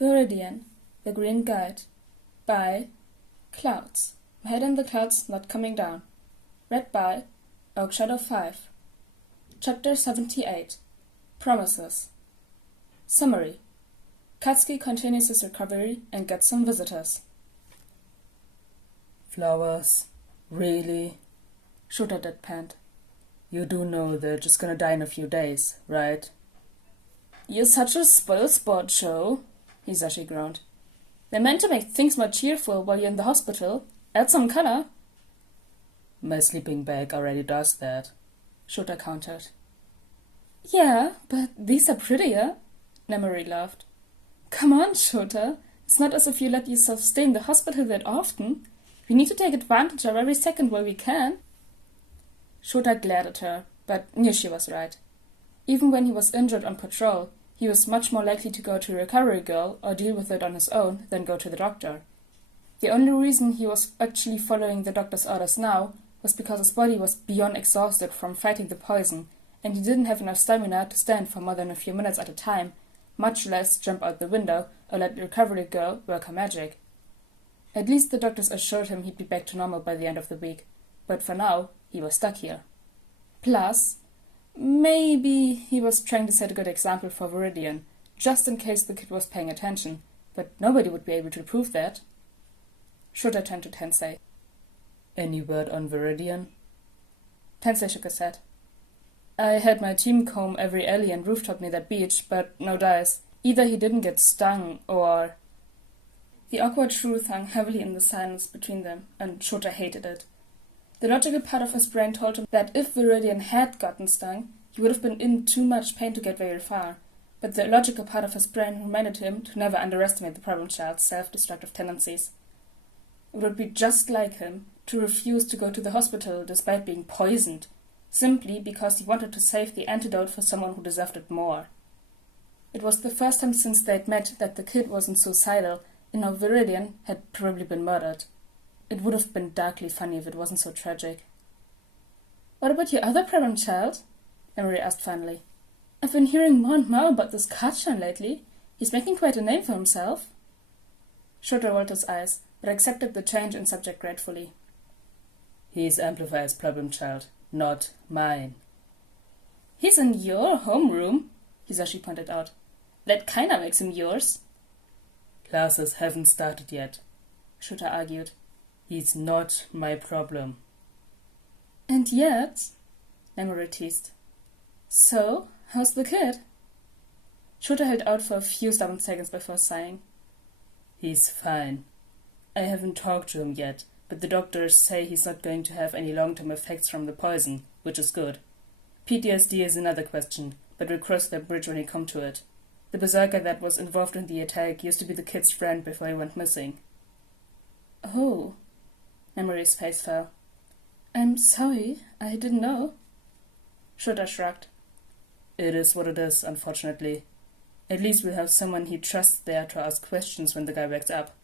Viridian, The Green Guide, by Clouds. My head in the clouds not coming down. Read by Oak Shadow 5. Chapter 78. Promises. Summary. Katsuki continues his recovery and gets some visitors. Flowers? Really? Shota deadpanned. You do know they're just gonna die in a few days, right? You're such a spoil sport, Joe, Hisashi groaned. They're meant to make things more cheerful while you're in the hospital. Add some color. My sleeping bag already does that, Shota countered. Yeah, but these are prettier, Nemori laughed. Come on, Shota. It's not as if you let yourself stay in the hospital that often. We need to take advantage of every second while we can. Shota glared at her, but knew she was right. Even when he was injured on patrol, he was much more likely to go to a recovery girl or deal with it on his own than go to the doctor. The only reason he was actually following the doctor's orders now was because his body was beyond exhausted from fighting the poison, and he didn't have enough stamina to stand for more than a few minutes at a time, much less jump out the window or let the recovery girl work her magic. At least the doctors assured him he'd be back to normal by the end of the week, but for now, he was stuck here. Plus, maybe he was trying to set a good example for Viridian, just in case the kid was paying attention, but nobody would be able to prove that. Shota turned to Tensei. Any word on Viridian? Tensei shook his head. I had my team comb every alley and rooftop near that beach, but no dice. Either he didn't get stung, or... The awkward truth hung heavily in the silence between them, and Shota hated it. The logical part of his brain told him that if Viridian had gotten stung, he would have been in too much pain to get very far, but the illogical part of his brain reminded him to never underestimate the problem child's self-destructive tendencies. It would be just like him to refuse to go to the hospital despite being poisoned, simply because he wanted to save the antidote for someone who deserved it more. It was the first time since they'd met that the kid wasn't suicidal, and now Viridian had probably been murdered. It would have been darkly funny if it wasn't so tragic. What about your other problem child? Emery asked finally. I've been hearing more and more about this Kachan lately. He's making quite a name for himself. Shota rolled his eyes, but accepted the change in subject gratefully. He's Amplifier's problem child, not mine. He's in your homeroom, Hisashi pointed out. That kinda makes him yours. Classes haven't started yet, Shota argued. He's not my problem. And yet, Nemori teased. So, how's the kid? Shota held out for a few stubborn seconds before sighing. He's fine. I haven't talked to him yet, but the doctors say he's not going to have any long-term effects from the poison, which is good. PTSD is another question, but we'll cross that bridge when we come to it. The berserker that was involved in the attack used to be the kid's friend before he went missing. Oh. Nemori's face fell. I'm sorry, I didn't know. Shota shrugged. It is what it is, unfortunately. At least we'll have someone he trusts there to ask questions when the guy wakes up.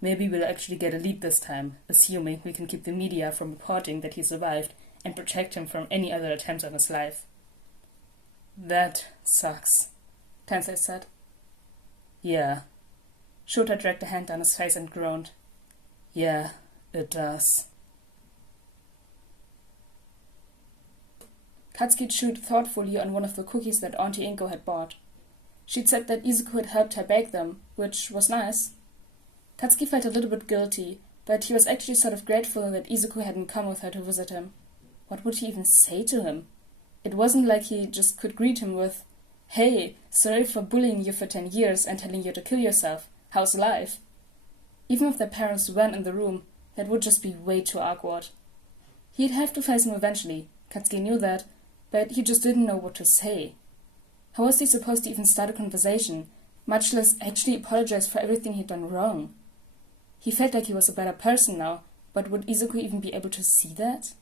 Maybe we'll actually get a lead this time, assuming we can keep the media from reporting that he survived and protect him from any other attempts on his life. That sucks, Tensei said. Yeah. Shota dragged a hand down his face and groaned. Yeah, it does. Katsuki chewed thoughtfully on one of the cookies that Auntie Inko had bought. She'd said that Izuku had helped her bake them, which was nice. Katsuki felt a little bit guilty, but he was actually sort of grateful that Izuku hadn't come with her to visit him. What would he even say to him? It wasn't like he just could greet him with, Hey, sorry for bullying you for 10 years and telling you to kill yourself. How's life? Even if their parents weren't in the room, that would just be way too awkward. He'd have to face him eventually, Katsuki knew that, but he just didn't know what to say. How was he supposed to even start a conversation, much less actually apologize for everything he'd done wrong? He felt like he was a better person now, but would Izuku even be able to see that?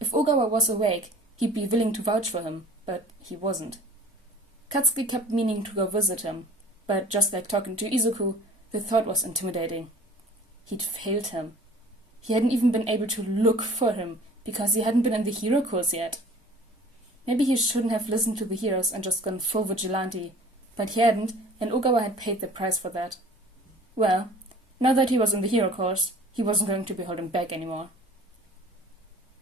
If Ogawa was awake, he'd be willing to vouch for him, but he wasn't. Katsuki kept meaning to go visit him, but just like talking to Izuku, the thought was intimidating. He'd failed him. He hadn't even been able to look for him, because he hadn't been in the hero course yet. Maybe he shouldn't have listened to the heroes and just gone full vigilante, but he hadn't, and Ogawa had paid the price for that. Well, now that he was in the hero course, he wasn't going to be holding back anymore.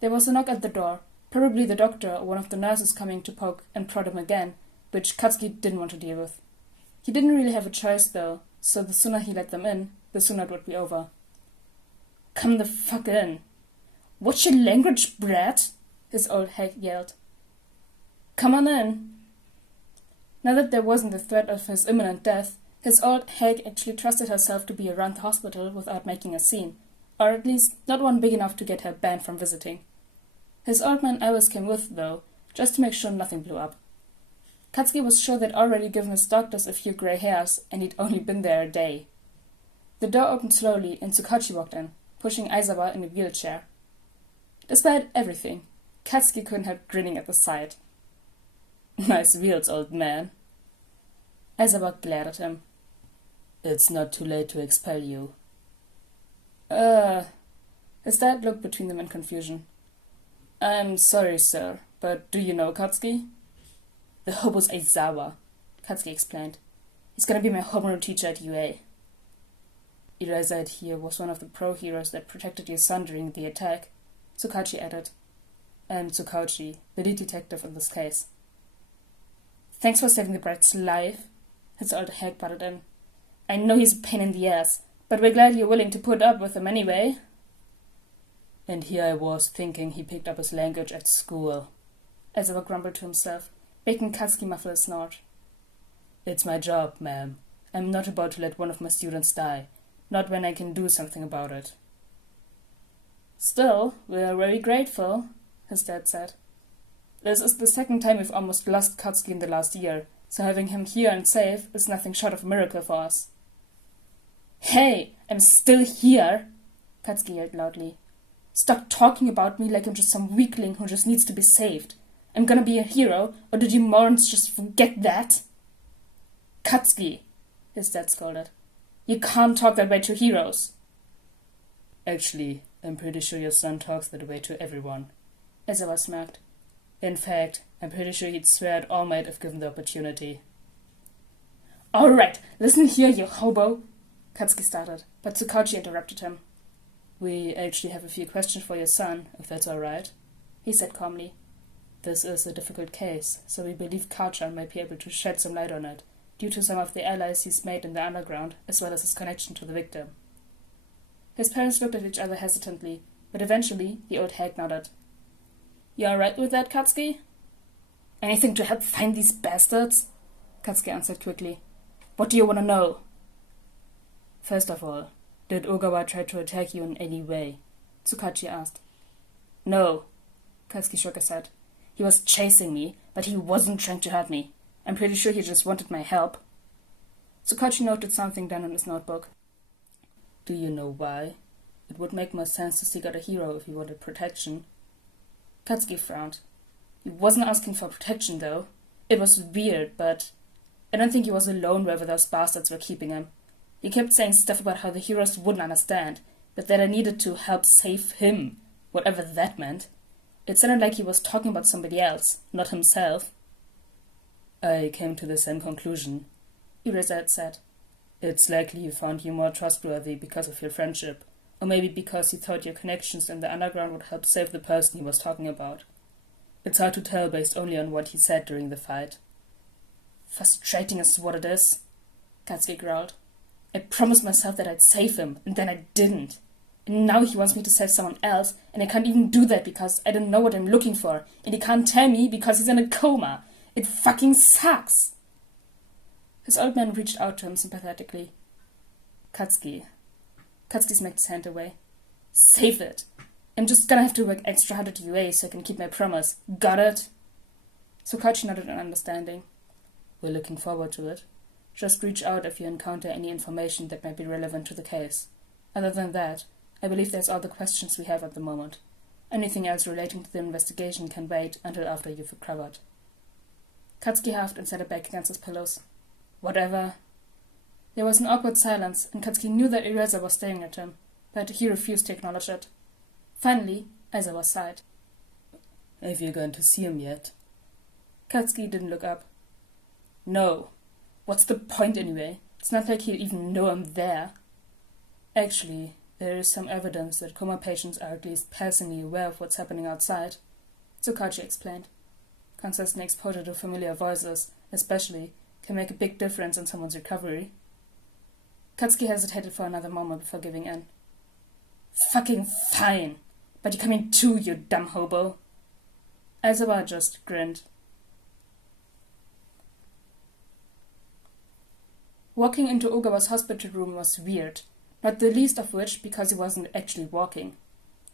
There was a knock at the door, probably the doctor or one of the nurses coming to poke and prod him again, which Katsuki didn't want to deal with. He didn't really have a choice though, so the sooner he let them in, the sooner it would be over. "Come the fuck in. What's your language, brat?" his old hag yelled. "Come on in." Now that there wasn't the threat of his imminent death, his old hag actually trusted herself to be around the hospital without making a scene, or at least not one big enough to get her banned from visiting. His old man always came with, though, just to make sure nothing blew up. Katsuki was sure they'd already given his doctors a few grey hairs, and he'd only been there a day. The door opened slowly, and Tsukachi walked in, pushing Aizawa in a wheelchair. Despite everything, Katsuki couldn't help grinning at the sight. "Nice wheels, old man." Aizawa glared at him. "It's not too late to expel you." His dad looked between them in confusion. "I'm sorry, sir, but do you know Katsuki?" "The hobo's Aizawa," Katsuki explained. "He's gonna be my homeroom teacher at UA." "Eraserhead here was one of the pro-heroes that protected your son during the attack," Tsukachi added. "I'm Tsukauchi, the lead detective in this case." "Thanks for saving the brat's life," his old hag butted in. "I know he's a pain in the ass, but we're glad you're willing to put up with him anyway." "And here I was thinking he picked up his language at school," Aizawa grumbled to himself, making Katsuki muffle a snort. "It's my job, ma'am. I'm not about to let one of my students die, not when I can do something about it." "Still, we're very grateful," his dad said. "This is the second time we've almost lost Katsuki in the last year, so having him here and safe is nothing short of a miracle for us." "Hey, I'm still here!" Katsuki yelled loudly. "Stop talking about me like I'm just some weakling who just needs to be saved. I'm gonna be a hero, or did you morons just forget that?" "Katsuki," his dad scolded. "You can't talk that way to heroes." "Actually, I'm pretty sure your son talks that way to everyone," Aizawa smirked. "In fact, I'm pretty sure he'd swear at All Might if given the opportunity." "All right, listen here, you hobo," Katsuki started, but Tsukauchi interrupted him. "We actually have a few questions for your son, if that's all right," he said calmly. "This is a difficult case, so we believe Karchan might be able to shed some light on it, due to some of the allies he's made in the underground, as well as his connection to the victim." His parents looked at each other hesitantly, but eventually the old hag nodded. "You all right with that, Katsuki?" "Anything to help find these bastards?" Katsuki answered quickly. "What do you want to know?" "First of all, did Ogawa try to attack you in any way?" Tsukachi asked. "No," Katsuki shook his head. "He was chasing me, but he wasn't trying to hurt me. I'm pretty sure he just wanted my help." Tsukachi noted something down in his notebook. "Do you know why? It would make more sense to seek out a hero if he wanted protection." Katsuki frowned. "He wasn't asking for protection, though. It was weird, but I don't think he was alone wherever those bastards were keeping him. He kept saying stuff about how the heroes wouldn't understand, but that I needed to help save him, whatever that meant. It sounded like he was talking about somebody else, not himself." "I came to the same conclusion," Eraserhead said. "It's likely he found you more trustworthy because of your friendship, or maybe because he thought your connections in the underground would help save the person he was talking about. It's hard to tell based only on what he said during the fight." "Frustrating is what it is," Katsuki growled. "I promised myself that I'd save him, and then I didn't. And now he wants me to save someone else, and I can't even do that because I don't know what I'm looking for, and he can't tell me because he's in a coma. It fucking sucks." His old man reached out to him sympathetically. "Katsuki." Katsuki smacked his hand away. "Save it. I'm just gonna have to work extra hard at UA so I can keep my promise. Got it?" Tsukachi nodded in understanding. "We're looking forward to it. Just reach out if you encounter any information that might be relevant to the case. Other than that, I believe that's all the questions we have at the moment. Anything else relating to the investigation can wait until after you've recovered." Katsuki huffed and settled back against his pillows. "Whatever." There was an awkward silence, and Katsuki knew that Eraser was staring at him, but he refused to acknowledge it. Finally, Aizawa sighed. "Have you gone to see him yet?" Katsuki didn't look up. "No. What's the point anyway? It's not like he'll even know I'm there. Actually, there is some evidence that coma patients are at least passingly aware of what's happening outside, Tsukachi explained. Consistent exposure to familiar voices, especially, can make a big difference in someone's recovery. Katsuki hesitated for another moment before giving in. Fucking fine! But you're coming too, you dumb hobo! Aizawa just grinned. Walking into Ogawa's hospital room was weird, not the least of which because he wasn't actually walking.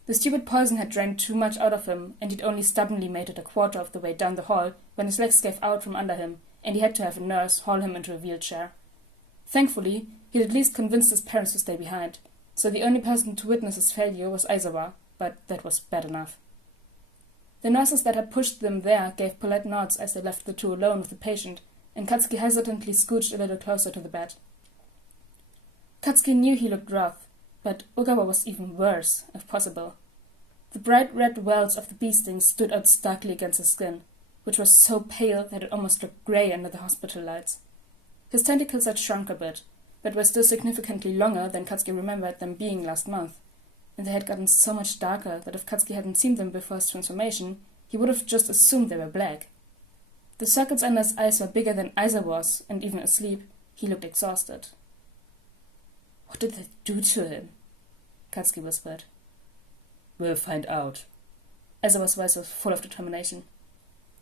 The stupid poison had drained too much out of him, and he'd only stubbornly made it a quarter of the way down the hall when his legs gave out from under him, and he had to have a nurse haul him into a wheelchair. Thankfully, he'd at least convinced his parents to stay behind, so the only person to witness his failure was Aizawa, but that was bad enough. The nurses that had pushed them there gave polite nods as they left the two alone with the patient, and Katsuki hesitantly scooched a little closer to the bed. Katsuki knew he looked rough, but Ogawa was even worse, if possible. The bright red welts of the bee sting stood out starkly against his skin, which was so pale that it almost looked grey under the hospital lights. His tentacles had shrunk a bit, but were still significantly longer than Katsuki remembered them being last month, and they had gotten so much darker that if Katsuki hadn't seen them before his transformation, he would have just assumed they were black. The circles under his eyes were bigger than Aizawa's, and even asleep, he looked exhausted. What did they do to him? Katsuki whispered. We'll find out. Aizawa's voice was full of determination.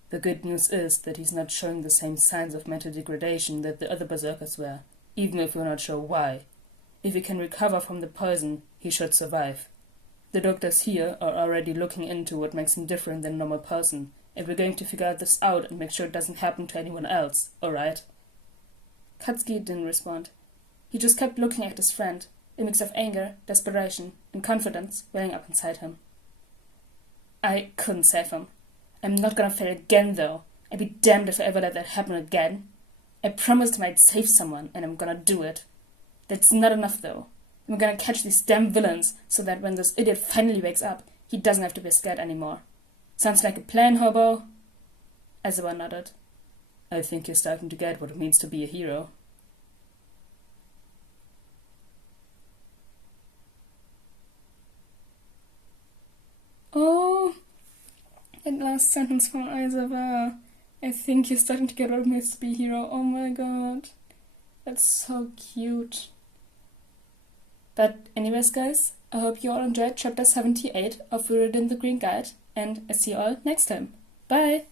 The good news is that he's not showing the same signs of mental degradation that the other berserkers were, even if we're not sure why. If he can recover from the poison, he should survive. The doctors here are already looking into what makes him different than a normal person, and we're going to figure this out and make sure it doesn't happen to anyone else, alright? Katsuki didn't respond. He just kept looking at his friend, a mix of anger, desperation, and confidence welling up inside him. I couldn't save him. I'm not gonna fail again, though. I'd be damned if I ever let that happen again. I promised him I'd save someone, and I'm gonna do it. That's not enough, though. I'm gonna catch these damn villains so that when this idiot finally wakes up, he doesn't have to be scared anymore. Sounds like a plan, hobo? Aizawa nodded. I think you're starting to get what it means to be a hero. Oh, that last sentence from Aizawa. I think you're starting to get what it means to be a hero. Oh my god. That's so cute. But anyways, guys, I hope you all enjoyed chapter 78 of Viridian the Green Guide, and I see you all next time. Bye!